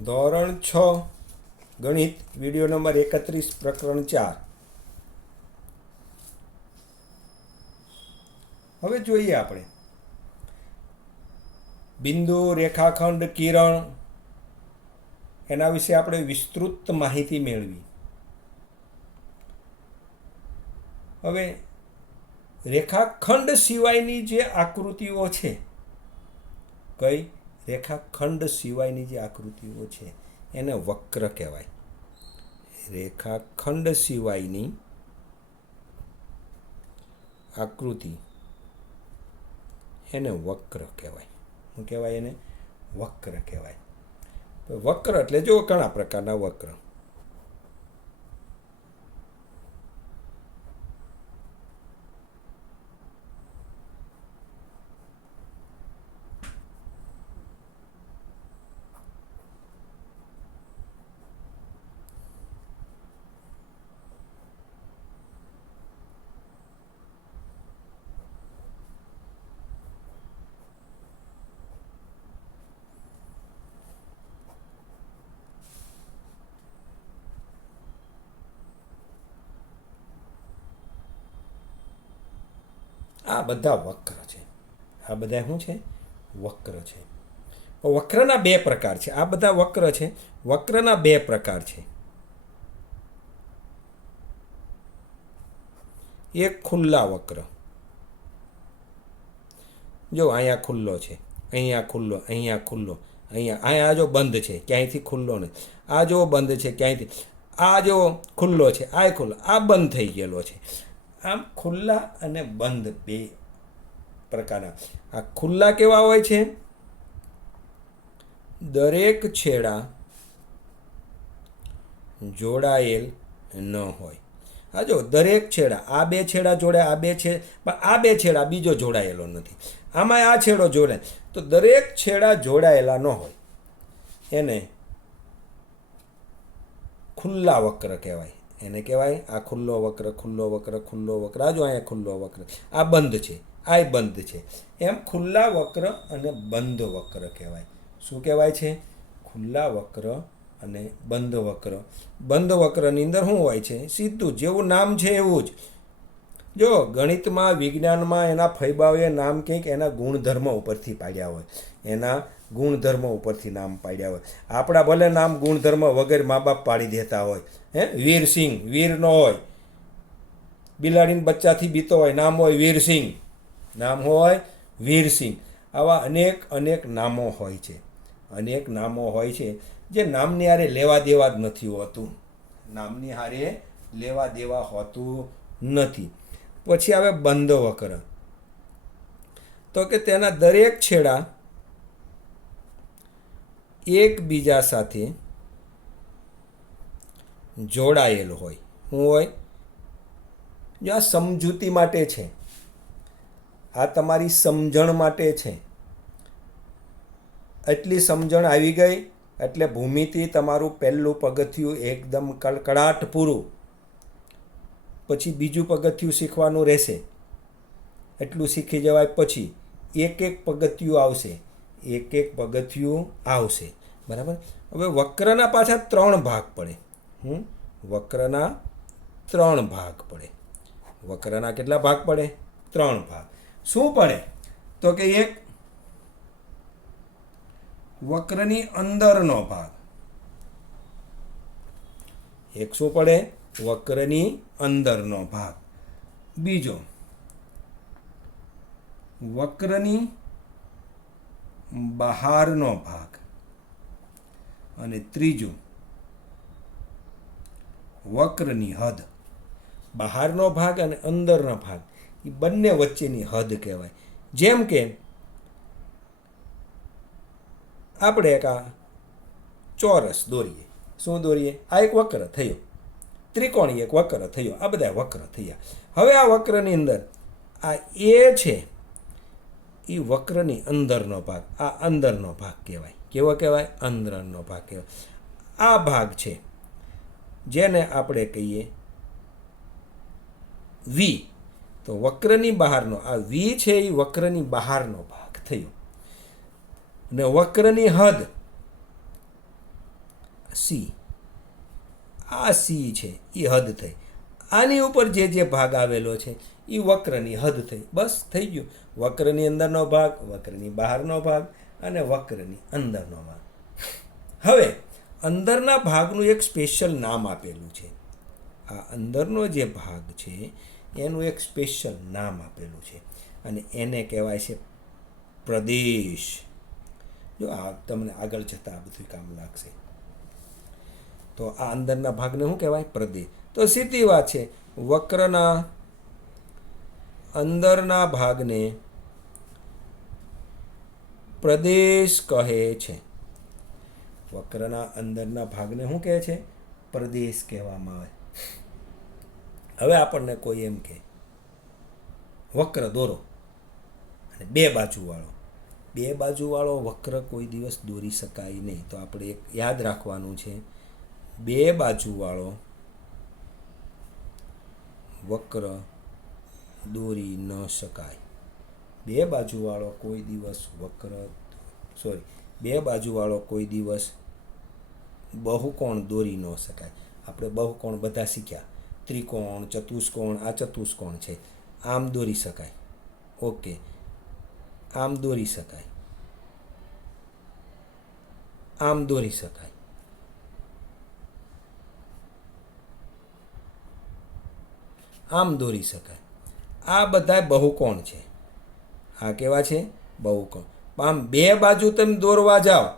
ધોરણ 6 ગણિત video number 31 પ્રકરણ 4। હવે જોઈએ આપણે બિંદુ, રેખાખંડ, કિરણ એના વિશે આપણે વિસ્તૃત માહિતી મેળવી। હવે રેખાખંડ સિવાયની જે આકૃતિઓ છે, કઈ રેખાખંડ સિવાયની જે આકૃતિઓ છે એને વક્ર કહેવાય। રેખાખંડ સિવાયની આકૃતિ એને વક્ર કહેવાય। શું કહેવાય? એને વક્ર કહેવાય। વક્ર એટલે જો ઘણા પ્રકારના વક્ર। આ બધા વક્ર છે। આ બધા શું છે? વક્ર છે। વક્રના બે પ્રકાર છે। આ બધા વક્ર છે। વક્રના બે પ્રકાર છે। એક ખુલ્લા વક્ર, જો અહીંયા ખુલ્લો છે, અહીંયા ખુલ્લો, અહીંયા ખુલ્લો, અહીંયા જો બંધ છે, ક્યાંયથી ખુલ્લો નહીં। આ જો બંધ છે, ક્યાંયથી, આ જો ખુલ્લો છે, આ ખુલ્લો, આ બંધ થઈ ગયેલો છે। આમ ખુલ્લા અને બંધ બે પ્રકારના। આ ખુલ્લા કેવા હોય છે? દરેક છેડા જોડાયેલ ન હોય। આ જો દરેક છેડા, આ બે છેડા જોડાય, આ બે છે, પણ આ બે છેડા બીજો જોડાયેલો નથી, આમાં આ છેડો જોડાય, તો દરેક છેડા જોડાયેલા ન હોય એને ખુલ્લા વક્ર કહેવાય। એને કહેવાય આ ખુલ્લો વક્ર, ખુલ્લો વક્ર, ખુલ્લો વક્ર। આ જો અહીંયા ખુલ્લો વક્ર, આ બંધ છે, આ બંધ છે, એમ ખુલ્લા વક્ર અને બંધ વક્ર કહેવાય। શું કહેવાય છે? ખુલ્લા વક્ર અને બંધ વક્ર। બંધ વક્રની અંદર શું હોય છે? સીધું, જેવું નામ છે એવું જ। જો ગણિતમાં, વિજ્ઞાનમાં એના ફૈબાઓએ નામ કંઈક એના ગુણધર્મ ઉપરથી પાડ્યા હોય, એના ગુણધર્મ ઉપરથી નામ પાડ્યા હોય। આપણા ભલે નામ ગુણધર્મ વગર મા બાપ પાડી દેતા હોય, વીરસિંહ, વીર ન હોય, બિલાડીના બચ્ચાથી બીતો હોય, નામ હોય વીરસિંહ, નામ હોય વીરસિંહ। આવા અનેક અનેક નામો હોય છે, અનેક નામો હોય છે જે નામની હારે લેવા દેવા જ નથી હોતું, નામની હારે લેવા દેવા હોતું નથી। પછી આવે બંધ વક્ર, તો કે તેના દરેક છેડા એકબીજા સાથે જોડાયેલ હોય। શું હોય? જો આ સમજૂતી માટે છે, આ તમારી સમજણ માટે છે। એટલી સમજણ આવી ગઈ એટલે ભૂમિતિ તમારું પહેલું પગથિયું એકદમ કડકડાટ પૂરું। પછી બીજું પગથિયું શીખવાનું રહેશે, એટલું શીખી જવાય પછી એક એક પગથિયું આવશે, એક એક પગથિયું આવશે, બરાબર। હવે વક્રના પાછા 3 ભાગ પડે। વક્રના 3 ભાગ પડે। વક્રના કેટલા ભાગ પડે? 3 ભાગ। શું પડે? તો કે એક વક્રની અંદરનો ભાગ, એક શું પડે? વક્રની અંદરનો ભાગ। બીજો વક્રની બહારનો ભાગ, અને ત્રીજું વક્રની હદ। બહારનો ભાગ અને અંદરનો ભાગ એ બંને વચ્ચેની હદ કહેવાય। જેમ કે આપણે એક આ ચોરસ દોરીએ, શું દોરીએ? આ એક વક્ર થયો, ત્રિકોણી એક વક્ર થયો, આ બધા વક્ર થયા। હવે આ વક્રની અંદર આ એ છે એ વક્રની અંદરનો ભાગ, આ અંદરનો ભાગ કહેવાય। કેવો કહેવાય? અંદરનો ભાગ કહેવાય। આ ભાગ છે જેને આપણે કહીએ વી, તો વક્રની બહારનો આ વી છે એ વક્રની બહારનો ભાગ થયો। અને વક્રની હદ, સી, આ સી છે એ હદ થઈ. આની ઉપર જે ભાગ આવેલો છે એ વક્રની હદ થઈ. બસ થઈ ગયું. વક્રની અંદરનો ભાગ, વક્રની બહારનો ભાગ અને વક્રની અંદરનો ભાગ. હવે અંદરના ભાગનું એક સ્પેશિયલ નામ આપેલું છે. આ અંદરનો જે ભાગ છે એનું એક સ્પેશિયલ નામ આપેલું છે અને એને કહેવાય છે પ્રદેશ. જો આ તમને આગળ જતાં આ બધું કામ લાગશે. તો આ અંદરના ભાગને શું કહેવાય? પ્રદેશ. તો સીધી વાત છે, વક્રના અંદરના ભાગને પ્રદેશ કહે છે. વક્રના અંદરના ભાગને શું કહે છે? પ્રદેશ કહેવામાં આવે. હવે આપણને કોઈ એમ કે વક્ર દોરો અને બે બાજુવાળો વક્ર કોઈ દિવસ દોરી શકાય નહીં. તો આપણે એક યાદ રાખવાનું છે, બે બાજુવાળો વક્ર દોરી ન શકાય. બે બાજુવાળો કોઈ દિવસ બહુકોણ દોરી ન શકાય. આપણે બહુકોણ બધા શીખ્યા. ત્રિકોણ, ચતુષ્કોણ. આ ચતુષ્કોણ છે, આમ દોરી શકાય. ઓકે, આમ દોરી શકાય, આમ દોરી શકાય. આમ દોરી શકાય. આ બધા બહુકોણ છે. આ કેવા છે? બહુકોણ. આમ બે બાજુ તમે દોરવા જાઓ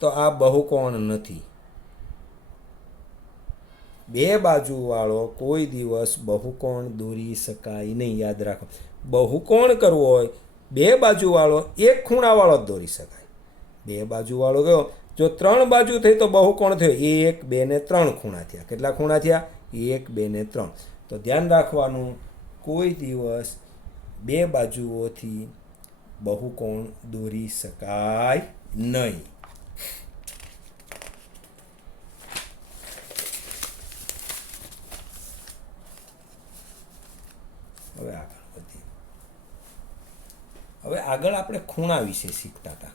તો આ બહુકોણ નથી. બે બાજુવાળો કોઈ દિવસ બહુકોણ દોરી શકાય નહીં. યાદ રાખો, બહુકોણ કરવો હોય બે બાજુવાળો એક ખૂણાવાળો જ દોરી શકાય. બે બાજુવાળો કયો? જો ત્રણ બાજુ થઈ તો બહુકોણ થયો. 1, 2 ને 3 ખૂણા થયા. કેટલા ખૂણા થયા? 1, 2 ને 3. તો ધ્યાન રાખવાનું, કોઈ દિવસ બે બાજુઓથી બહુકોણ દોરી શકાય નહીં. હવે આગળ આપણે ખૂણા વિશે શીખતા હતા.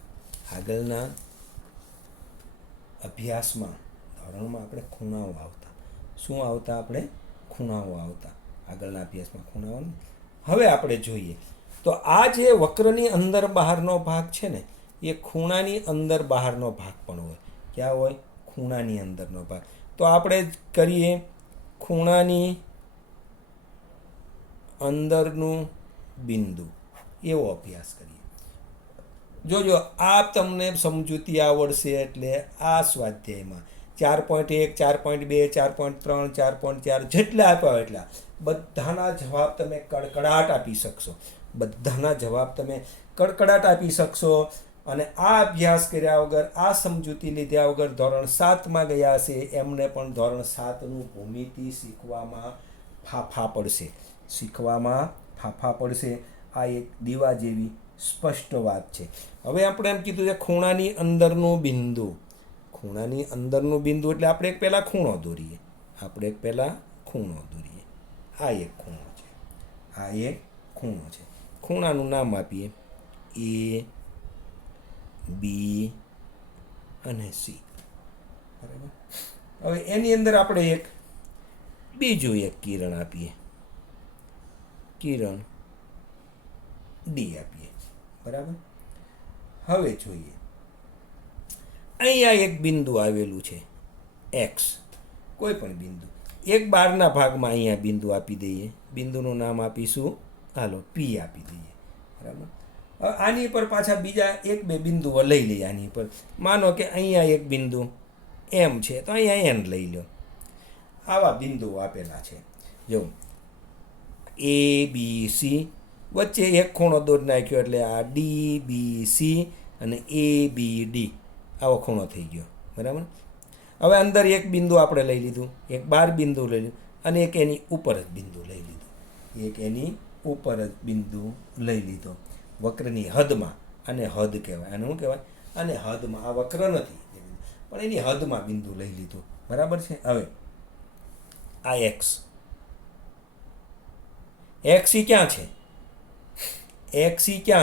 આગળના અભ્યાસમાં ધોરણમાં આપણે ખૂણાઓ આવતા. શું આવતા? આપણે ખૂણાઓ આવતા. આગળના અભ્યાસમાં ખૂણાઓ. હવે આપણે જોઈએ તો આ જે વક્રની અંદર બહારનો ભાગ છે ને, એ ખૂણાની અંદર બહારનો ભાગ પણ હોય. ક્યાં હોય? ખૂણાની અંદરનો ભાગ. તો આપણે કરીએ ખૂણાની અંદરનું બિંદુ, એવો અભ્યાસ કરીએ. જોજો, આ તમને સમજૂતી આવડશે એટલે આ સ્વાધ્યાયમાં 4.1, 4.2, 4.3, 4.4 જેટલા આપ્યા એટલા બધાના જવાબ તમે કડકડાટ આપી શકશો. બધાના જવાબ તમે કડકડાટ આપી શકશો. અને આ અભ્યાસ કર્યા વગર, આ સમજૂતી લીધા વગર ધોરણ 7માં ગયા છે એમને પણ ધોરણ 7નું ભૂમિતિ શીખવામાં ફાફા પડશે. આ એક દીવા જેવી સ્પષ્ટ વાત છે. હવે આપણે એમ કીધું છે ખૂણાની અંદરનું બિંદુ. ખૂણાની અંદરનું બિંદુ એટલે આપણે એક પહેલાં ખૂણો દોરીએ. આ એક ખૂણો છે. ખૂણાનું નામ આપીએ A, B અને C. બરાબર. હવે એની અંદર આપણે બીજું એક કિરણ આપીએ, કિરણ D આપીએ. બરાબર. હવે જોઈએ, અહીંયા એક બિંદુ આવેલું છે X, કોઈ પણ બિંદુ. એક બહારના ભાગમાં અહીંયા બિંદુ આપી દઈએ. બિંદુનું નામ આપીશું, હાલો P આપી દઈએ. બરાબર. હવે આની પર પાછા બીજા 1-2 બિંદુઓ લઈ લઈએ. આની પર માનો કે અહીંયા એક બિંદુ M છે તો અહીંયા N લઈ લો. આવા બિંદુઓ આપેલા છે. જો A, B, C, વચ્ચે એક ખૂણો દોરી નાખ્યો એટલે આ D, B, C અને A, B, D આવો ખૂણો થઈ ગયો. બરાબર. હવે અંદર એક બિંદુ આપણે લઈ લીધું, એક બહાર બિંદુ લઈ લીધું અને એક એની ઉપર જ બિંદુ લઈ લીધો. વક્રની હદમાં. આને હદ કહેવાય. આને શું કહેવાય? આને હદમાં. આ વક્ર નથી પણ એની હદમાં બિંદુ લઈ લીધું. બરાબર છે. હવે આ X ક્યાં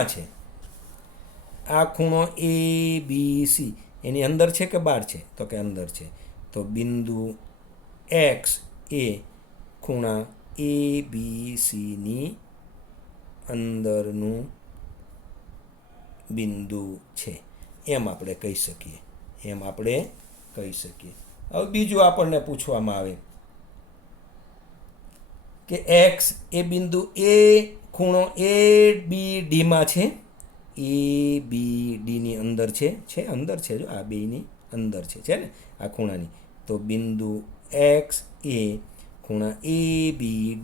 છે? આ ખૂણો A, B, C એની અંદર છે કે બહાર છે? તો કે અંદર છે. તો બિંદુ એક્સ એ ખૂણા એ બી સીની અંદરનું બિંદુ છે, એમ આપણે કહી શકીએ. હવે બીજું આપણને પૂછવામાં આવે કે એક્સ એ બિંદુ એ ખૂણો એ બી ડીમાં છે, એ બી ડીની અંદર અંદર છે જો આ બેની અંદર છે ને આ ખૂણાની. તો બિંદુ એક્સ એ ખૂણા એ બી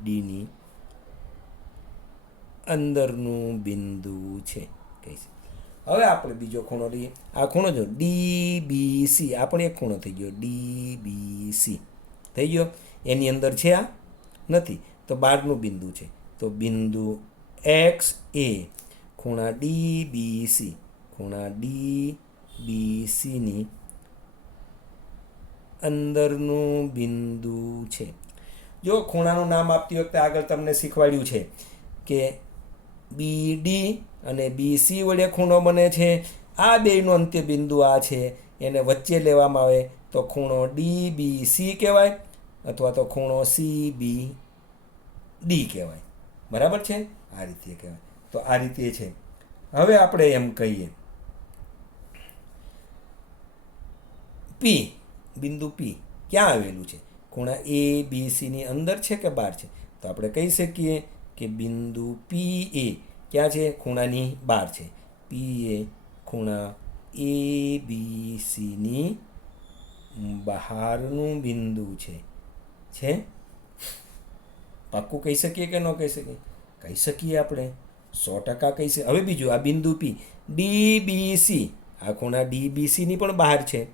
ડીની અંદરનું બિંદુ છે કહી શકીએ. હવે આપણે બીજો ખૂણો લઈએ. આ ખૂણો જો DBC, આ પણ એક ખૂણો થઈ ગયો DBC થઈ ગયો. એની અંદર છે આ નથી, તો બહારનું બિંદુ છે. તો બિંદુ એક્સ એ ખૂણા DBCની અંદરનું બિંદુ છે. જો ખૂણાનું નામ આપતી વખતે આગળ તમને શીખવાડ્યું છે કે BD અને BC વડે ખૂણો બને છે. આ બેયનો અંત્ય બિંદુ આ છે, એને વચ્ચે લેવામાં આવે તો ખૂણો DBC કહેવાય અથવા તો ખૂણો CBD કહેવાય. બરાબર છે? આ રીતે કહેવાય. તો આ રીતે છે. હવે આપણે એમ કહીએ બિંદુ P ક્યાં આવેલું છે? ખૂણા ABCની અંદર છે કે બહાર છે? તો આપણે કહી શકીએ કે બિંદુ PA ક્યાં છે? ખૂણાની બહાર છે. PA ખૂણા ABCની બહારનું બિંદુ છે. પાક્કું કહી શકીએ કે ન કહી શકીએ? કહી શકીએ આપણે, 100% કહી શકીએ. હવે બીજું આ બિંદુ P DBC, આ ખૂણા DBCની પણ બહાર છે,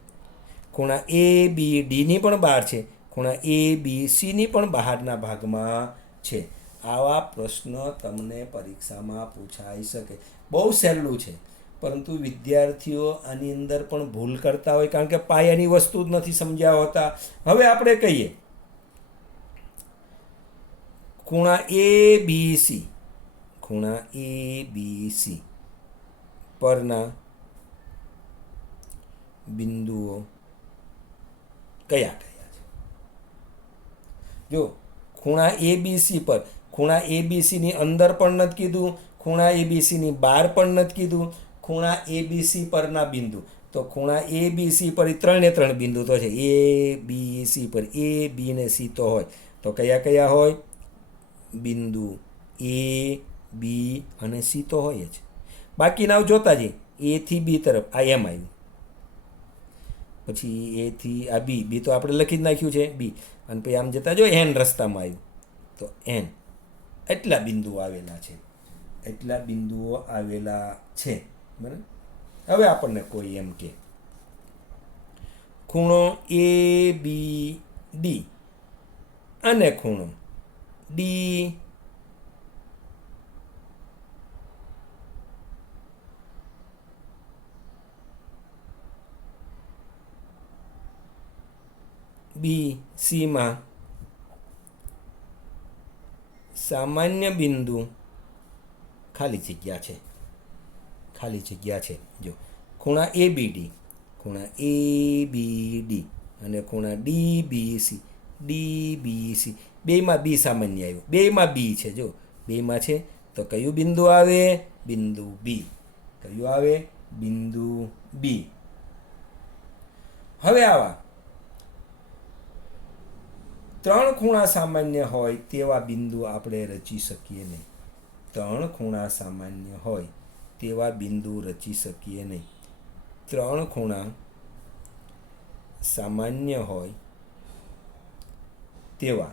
ખૂણા ABDની પણ બહાર છે, ખૂણા ABCની પણ બહારના ભાગમાં છે. આવા પ્રશ્ન તમને પરીક્ષામાં પૂછાઈ શકે. બહુ સહેલું છે, પરંતુ વિદ્યાર્થીઓ આની અંદર પણ ભૂલ કરતા હોય, કારણ કે પાયાની વસ્તુ જ નથી સમજ્યા હોતા. હવે આપણે કહીએ ખૂણા ABC પરના બિંદુઓ કયા કયા છે? જો ખૂણા ABC પર, ખૂણા ABCની અંદર પણ નથી કીધું, ખૂણા ABCની બહાર પણ નથી કીધું, ખૂણા ABC પરના બિંદુ. તો ખૂણા ABC પર 3 બિંદુ તો છે. ABC પર A, B ને C તો હોય. તો કયા કયા હોય? બિંદુ A, B અને C તો હોય જ. બાકીના જોતા જઈએ. A થી B તરફ આ એમ આવ્યું, પછી A થી આ B તો આપણે લખી જ નાખ્યું છે B, અને પછી આમ જતા જો N રસ્તામાં આવ્યું તો N. એટલા બિંદુઓ આવેલા છે. બરાબર. હવે આપણને કોઈ એમ કે ખૂણો ABD અને ખૂણો DBCમાં સામાન્ય બિંદુ ખાલી જગ્યા છે. જો ખૂણા ABD અને ખૂણા DBC બેયમાં B સામાન્ય આવ્યું, બેયમાં B છે. જો બેયમાં છે તો કયું બિંદુ આવે? બિંદુ B. કયું આવે? બિંદુ B. હવે આવા 3 ખૂણા સામાન્ય હોય તેવા બિંદુ આપણે રચી શકીએ નહીં. 3 ખૂણા સામાન્ય હોય તેવા બિંદુ રચી શકીએ નહીં. 3 ખૂણા સામાન્ય હોય તેવા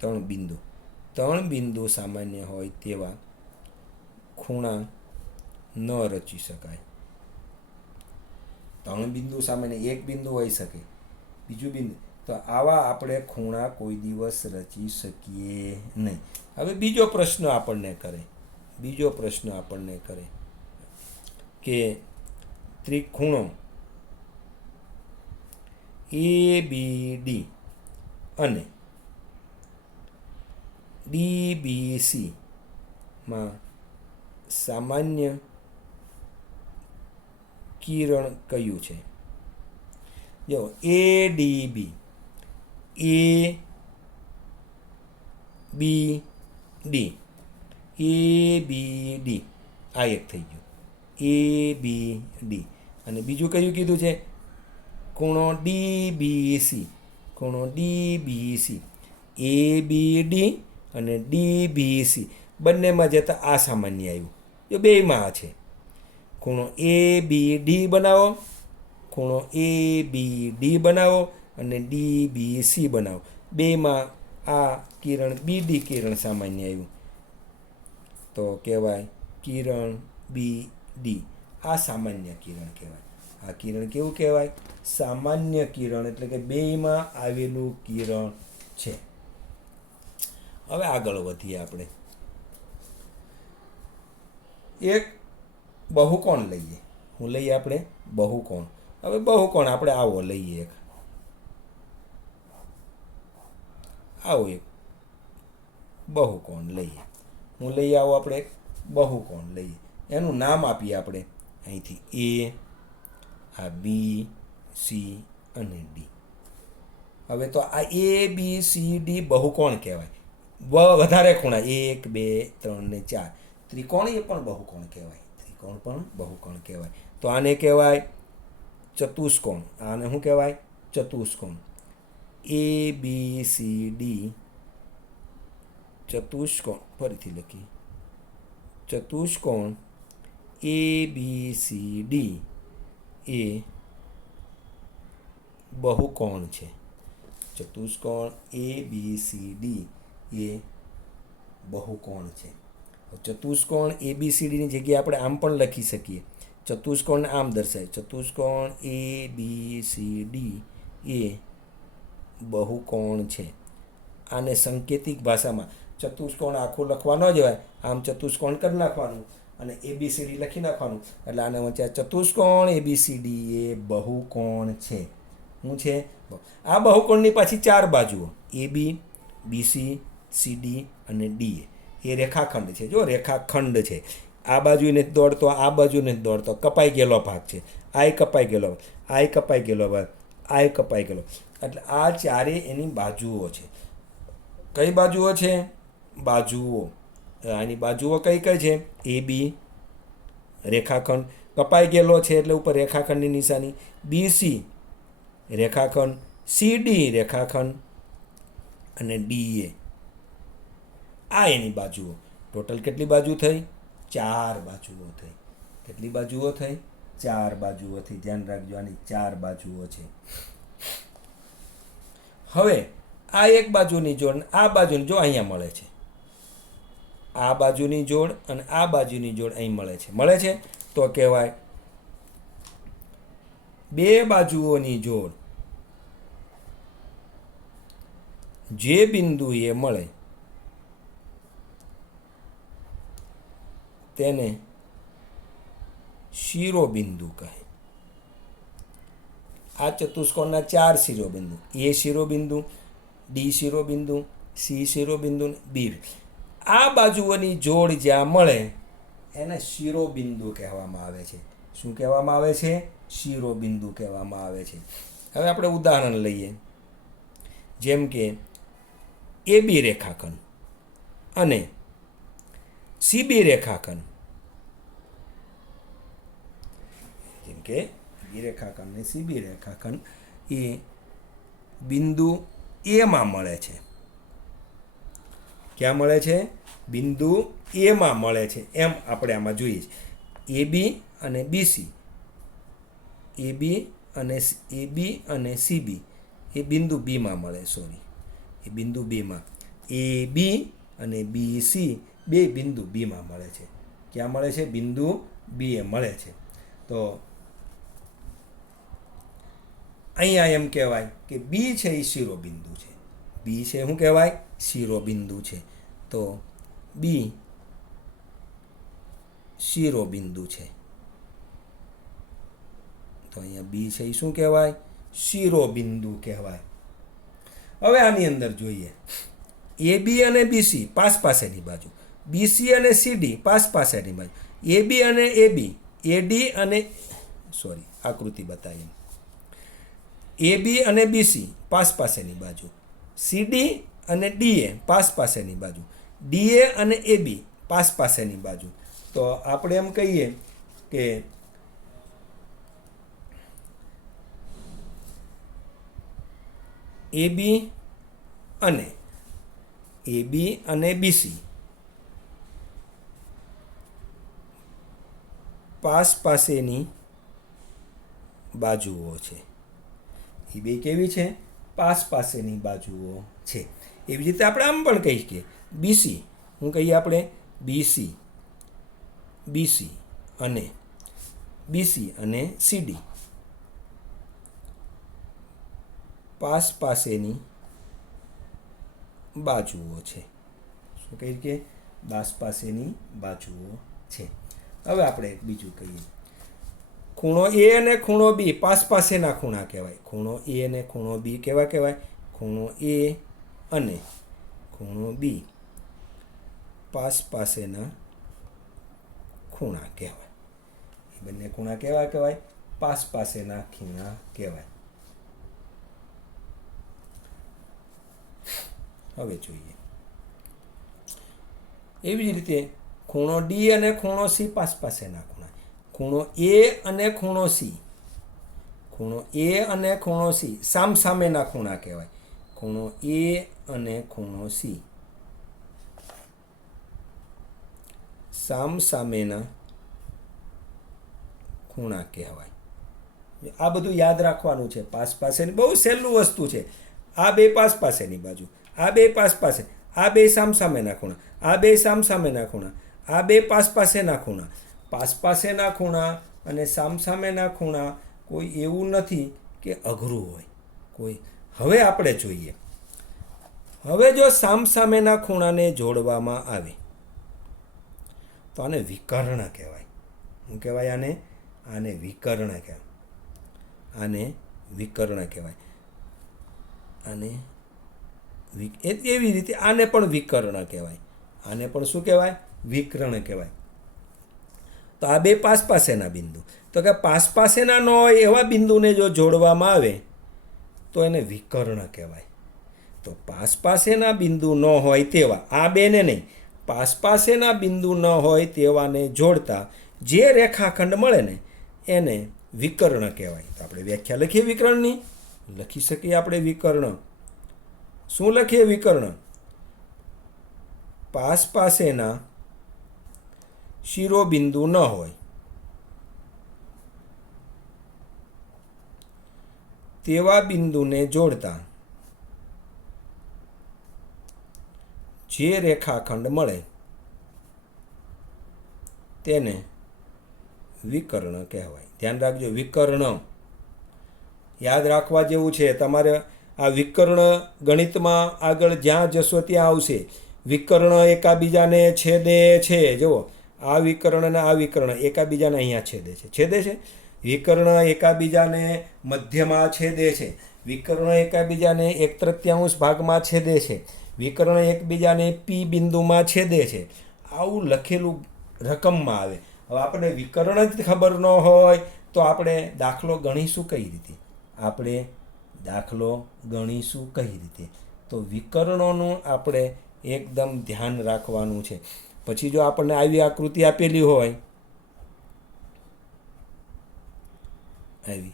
3 બિંદુ સામાન્ય હોય તેવા ખૂણા ન રચી શકાય. 3 બિંદુ સામાન્ય, એક બિંદુ હોઈ શકે, બીજું બિંદુ, તો આવા આપણે ખૂણા કોઈ દિવસ રચી શકીએ નહીં. હવે બીજો પ્રશ્ન આપણને કરે કે ત્રિખૂણો ABD અને DBCમાં સામાન્ય કિરણ કયું છે? જો ADB, ABD, ABD, આ એક થઈ ગયું ABD. અને બીજું કયું કીધું છે? ખૂણો DBC, ખૂણો DBC, ABD અને DBC બંનેમાં જતાં આ સામાન્ય આવ્યું. જો બેયમાં આ છે. ખૂણો ABD બનાવો, ખૂણો ABD બનાવો અને DBC બનાવો. બેમાં આ કિરણ BD કિરણ સામાન્ય આવ્યું તો કહેવાય કિરણ BD. આ સામાન્ય કિરણ કહેવાય. આ કિરણ કેવું કહેવાય? સામાન્ય કિરણ, એટલે કે બેયમાં આવેલું કિરણ છે. હવે આગળ વધીએ આપણે. એક બહુકોણ લઈએ. હું લઈએ આપણે બહુકોણ. હવે બહુકોણ આપણે આવો લઈએ, એક આવો એક બહુકોણ લઈએ. હું લઈ આવો આપણે એક બહુકોણ લઈએ. એનું નામ આપીએ આપણે અહીંથી A, આ B, C અને D. હવે તો આ ABCD બહુકોણ કહેવાય. વધારે ખૂણા 1, 2, 3 ને 4. ત્રિકોણ એ પણ બહુકોણ કહેવાય. ત્રિકોણ પણ બહુકોણ કહેવાય. તો આને કહેવાય ચતુષ્કોણ. આને શું કહેવાય? ચતુષ્કોણ. ABCD ચતુષ્કોણ. ફરીથી લખી, ચતુષ્કોણ ABCD એ બહુકોણ છે. ચતુષ્કોણ ABCD એ બહુકોણ છે. ચતુષ્કોણ ABCDની જગ્યાએ આપણે આમ પણ લખી શકીએ. ચતુષ્કોણ આમ દર્શાય, ચતુષ્કોણ ABCD એ બહુકોણ છે. આને સંકેતિક ભાષામાં ચતુષ્કોણ આખું લખવા ન જવાય, આમ ચતુષ્કોણ કરી નાખવાનું અને ABCD લખી નાખવાનું. એટલે આને વચ્ચે ચતુષ્કોણ ABCD એ બહુકોણ છે. શું છે? આ બહુકોણની પાછી 4 બાજુઓ AB, BC, CD અને DA એ રેખાખંડ છે. જો રેખાખંડ છે. આ બાજુ નથી દોડતો, આ બાજુ નથી દોડતો, કપાઈ ગયેલો ભાગ છે. આ કપાઈ ગયેલો, આ કપાઈ ગયેલો ભાગ, આ કપાઈ ગયેલો. એટલે આ ચારે એની બાજુઓ છે. કઈ બાજુઓ છે? બાજુઓ. આની બાજુઓ કઈ કઈ છે? AB રેખાખંડ, કપાઈ ગયેલો છે એટલે ઉપર રેખાખંડની નિશાની. BC રેખાખંડ, CD રેખાખંડ અને DA આ એની બાજુઓ. ટોટલ કેટલી બાજુ થઈ? 4 બાજુઓ થઈ. કેટલી બાજુઓ થઈ? 4 બાજુઓ થઈ. ધ્યાન રાખજો, આની 4 બાજુઓ છે. હવે આ એક બાજુની જોડ, આ બાજુની જો અહીંયા મળે છે. આ બાજુની જોડ અને આ બાજુની જોડ અહીં મળે છે. મળે છે તો કહેવાય બે બાજુઓની જોડ. જે બિંદુએ મળે તેને શિરોબિંદુ કહે. આ ચતુષ્કોણના 4 શિરોબિંદુ, A શિરોબિંદુ, D શિરોબિંદુ, C શિરોબિંદુ, B. આ બાજુઓની જોડ જ્યાં મળે એને શિરોબિંદુ કહેવામાં આવે છે. શું કહેવામાં આવે છે? શિરોબિંદુ કહેવામાં આવે છે. હવે આપણે ઉદાહરણ લઈએ. જેમ કે AB રેખાખંડ અને CB રેખાખંડ. જેમ કે AB રેખાખંડ અને CB રેખાખંડ એ બિંદુ Aમાં મળે છે. ક્યાં મળે છે? બિંદુ Aમાં મળે છે. એમ આપણે આમાં જોઈએ છીએ. AB અને BC, AB અને CB એ બિંદુ Bમાં મળે. એ બિંદુ Bમાં. AB અને BC બે બિંદુ Bમાં મળે છે. ક્યાં મળે છે? બિંદુ B મળે છે. તો અહીંયા એમ કહેવાય કે B છે એ શિરોબિંદુ છે. B છે શું કહેવાય? શિરોબિંદુ છે. તો B શિરોબિંદુ છે. તો અહીંયા B છે એ શું કહેવાય? શિરોબિંદુ કહેવાય. હવે આની અંદર જોઈએ. AB અને BC પાસેની બાજુ, BC અને CD પાસેની બાજુ, AB અને AB, AD અને સોરી આકૃતિ બતાવી. AB અને BC પાસ પાસેની બાજુ, CD અને DA પાસ પાસેની બાજુ, DA અને AB પાસ પાસેની બાજુ. તો આપણે એમ કહીએ કે AB અને BC પાસ પાસેની બાજુઓ છે. એ બે કેવી છે? પાસ પાસેની બાજુઓ છે. એવી રીતે આપણે આમ પણ કહીએ કે BC, હું કહીએ આપણે BC અને CD પાસ પાસેની બાજુઓ છે. શું કહીએ કે પાસ પાસેની બાજુઓ છે. હવે આપણે એક બીજું કહીએ, ખૂણો A અને ખૂણો B પાસ પાસેના ખૂણા કહેવાય. ખૂણો A અને ખૂણો B કેવા કહેવાય? ખૂણો A અને ખૂણો B પાસ પાસેના ખૂણા કહેવાય. એ બંને ખૂણા કેવા કહેવાય? પાસ પાસેના ખૂણા કહેવાય. હવે જોઈએ, એવી જ રીતે ખૂણો D અને ખૂણો C પાસ પાસેના ખૂણા. ખૂણો A અને ખૂણો C સામસામેના ખૂણા કહેવાય. ખૂણો A અને ખૂણો C સામસામેના ખૂણા કહેવાય. આ બધું યાદ રાખવાનું છે. પાસ પાસેની બહુ સહેલું વસ્તુ છે. આ બે પાસ પાસેની બાજુ, આ બે પાસ પાસે, આ બે સામસામેના ખૂણા, આ બે સામસામેના ખૂણા, આ બે પાસ પાસેના ખૂણા. પાસ પાસેના ખૂણા અને સામસામેના ખૂણા કોઈ એવું નથી કે અઘરું હોય કોઈ. હવે આપણે જોઈએ, હવે જો સામસામેના ખૂણાને જોડવામાં આવે તો આને વિકર્ણ કહેવાય. શું કહેવાય આને? આને વિકર્ણ કહેવાય. આને વિકર્ણ કહેવાય. એવી રીતે આને પણ વિકર્ણ કહેવાય. આને પણ શું કહેવાય? વિકર્ણ કહેવાય. તો આ બે પાસ પાસેના બિંદુ, તો કે પાસ પાસેના ન હોય એવા બિંદુને જો જોડવામાં આવે તો એને વિકર્ણ કહેવાય. તો પાસ પાસેના બિંદુ ન હોય તેવા, આ બેને નહીં, પાસ પાસેના બિંદુ ન હોય તેવાને જોડતા જે રેખાખંડ મળે ને એને વિકર્ણ કહેવાય. તો આપણે વ્યાખ્યા લખીએ વિકર્ણની. લખી શકીએ આપણે વિકર્ણ. શું લખીએ વિકર્ણ? પાસ પાસેના શિરોબિંદુ ન હોય તેવા બિંદુને જોડતા જે રેખાખંડ મળે તેને વિકર્ણ કહેવાય. ધ્યાન રાખજો, વિકર્ણ યાદ રાખવા જેવું છે. તમારે આ વિકર્ણ ગણિતમાં આગળ જ્યાં જશો ત્યાં આવશે. વિકર્ણ એકાબીજાને છેદે છે. જુઓ, આ વિકર્ણ અને આ વિકર્ણ એકાબીજાને અહીંયા છેદે છે. વિકર્ણ એકાબીજાને મધ્યમાં છેદે છે. વિકર્ણ એકાબીજાને 1/3 ભાગમાં છેદે છે. વિકર્ણ એકબીજાને P બિંદુમાં છેદે છે. આવું લખેલું રકમમાં આવે. હવે આપણે વિકર્ણ જ ખબર ન હોય તો આપણે દાખલો ગણીશું કઈ રીતે? તો વિકર્ણોનું આપણે એકદમ ધ્યાન રાખવાનું છે. પછી જો આપણને આવી આકૃતિ આપેલી હોય આવી,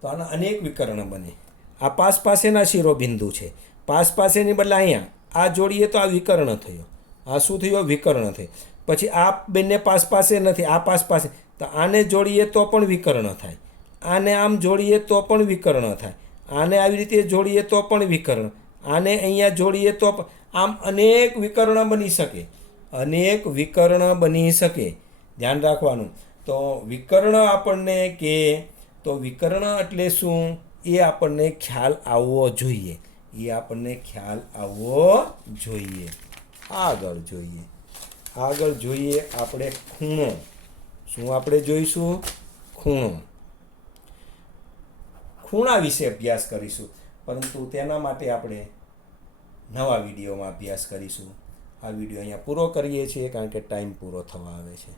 તો આના અનેક વિકર્ણ બને. આ પાસ પાસેના શિરોબિંદુ છે. પાસ પાસેની બદલે અહીંયા આ જોડીએ તો આ વિકર્ણ થયો. આ શું થયો? વિકર્ણ થયો. પછી આ બંને પાસ પાસે નથી, આ પાસ પાસે, તો આને જોડીએ તો પણ વિકર્ણ થાય. આને આમ જોડીએ તો પણ વિકર્ણ થાય. આને આવી રીતે જોડીએ તો પણ વિકર્ણ. આને અહીંયા જોડીએ તો આમ અનેક વિકર્ણ બની શકે. ધ્યાન રાખવાનું. તો વિકર્ણ આપણને કે તો વિકર્ણ એટલે શું એ આપણને ખ્યાલ આવવો જોઈએ. આગળ જોઈએ આપણે ખૂણો. શું આપણે જોઈશું? ખૂણા વિશે અભ્યાસ કરીશું, પરંતુ તેના માટે આપણે નવા વિડીયોમાં અભ્યાસ કરીશું. આ વિડીયો અહીંયા પૂરો કરીએ છીએ કારણ કે ટાઈમ પૂરો થવા આવે છે.